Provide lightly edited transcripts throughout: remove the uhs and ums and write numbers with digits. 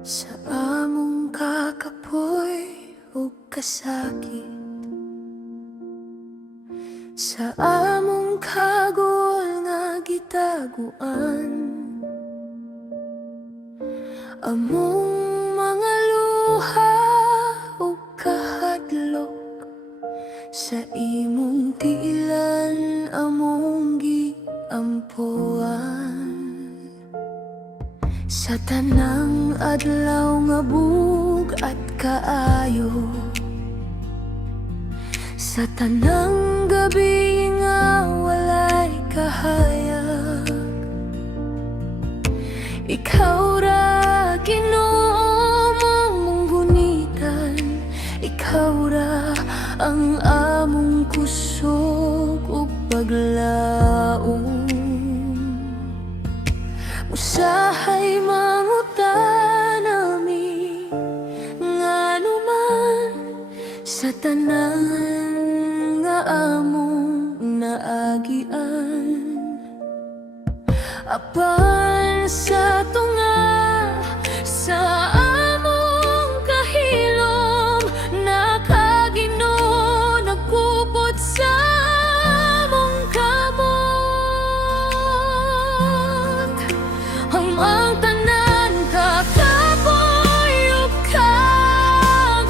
Sa among kakapoy ug kasakit, sa among kagol nga gitaguan, among mga luha ug kahadlok, sa imong tiilan among giampuan. Sa tanang adlaw nga bug at kaayo, sa tanang gabi nga walay kahayag, ikaw ra Ginoo mong gunitan, ikaw ra ang among kusog ug paglaom. Usahay mangutan nami ngano man sa tanan nga among naagian, apan sa tunga sa among kahilom, nakaginoo nagkupot sa among kamot. Ang tanan kakapoy ug kagool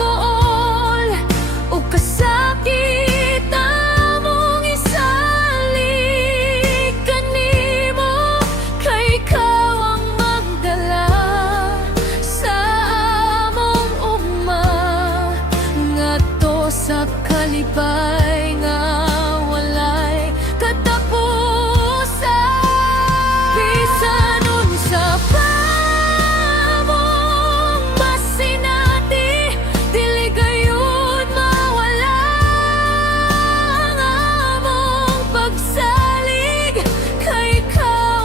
ug kasakit among isalik kanimo, kay ikaw ang magdala sa among ugma ngadto sa kalipay nga walay katapusan. Bisan unsa pa mong masinati, dili gayud mawala ang among pagsalig, kay ikaw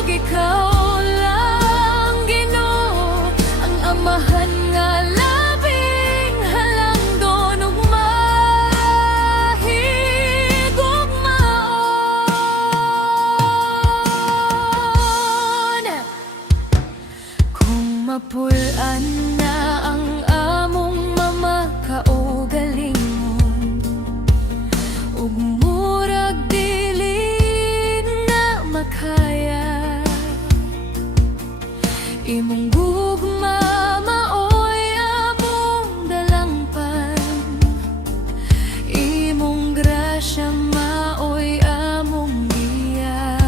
ug ikaw lang Ginoo ang amahan nga labing halangdon ug mahigugmaon. Kung mapulan na ang among mamakaugalingon, ug murag dili na makaya, imong gugma maoy among dalangpan, imong grasya maoy among giya.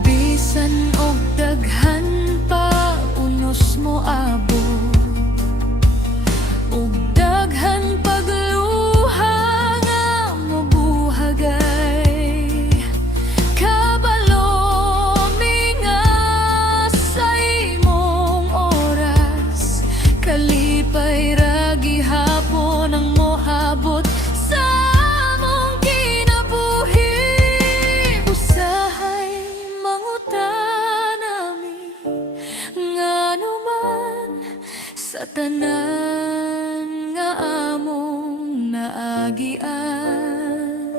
Bisan og daghan pa unos mo abot, ug daghan pagluha nga mabuhagay, kabalo minga sa imong oras, kalipay ra gihapon ang mohabot sa among kinabuhi. Usahay mangutan nami ngano man sa tanan nga among naagian,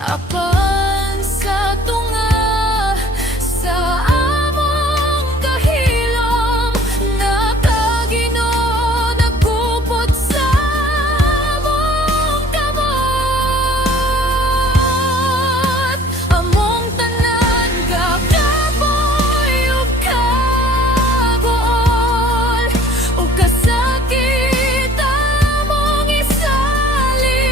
apan sa tunga sa among kahilom, nakaginoo nagkupot sa among kamot. Among tanan kakapoy ug kagool ug kasakit among isalik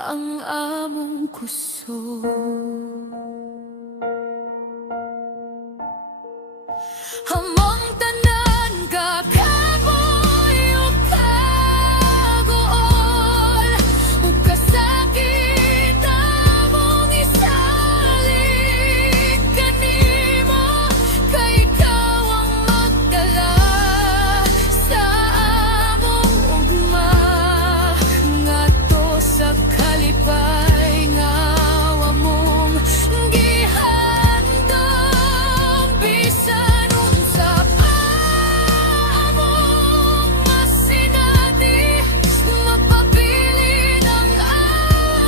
ang among kusog. Among tanan kakaboy ug kagool, ug kasakit among isalig kanimo, kay ikaw ang magdala sa among ugma ngadto sa kalipay nga among gihandom. Bisan unsa pa among masinati, magpabilin ang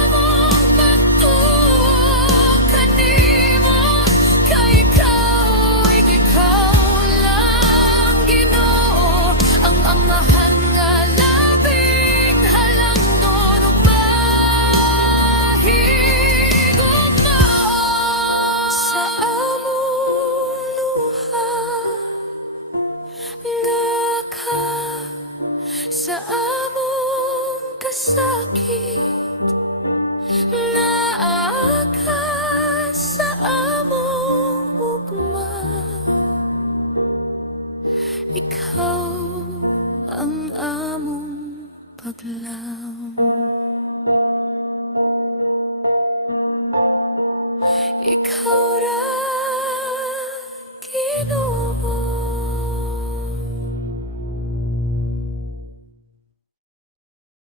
among pagtuo kanimo, kay ikaw lang Ginoo, ang amahan nga labing halangdon ug mahigugma. Sa among luha nga ka, sa among kasakit, naa ka sa among ugma. Ikaw ang among paglaom. Ikaw ra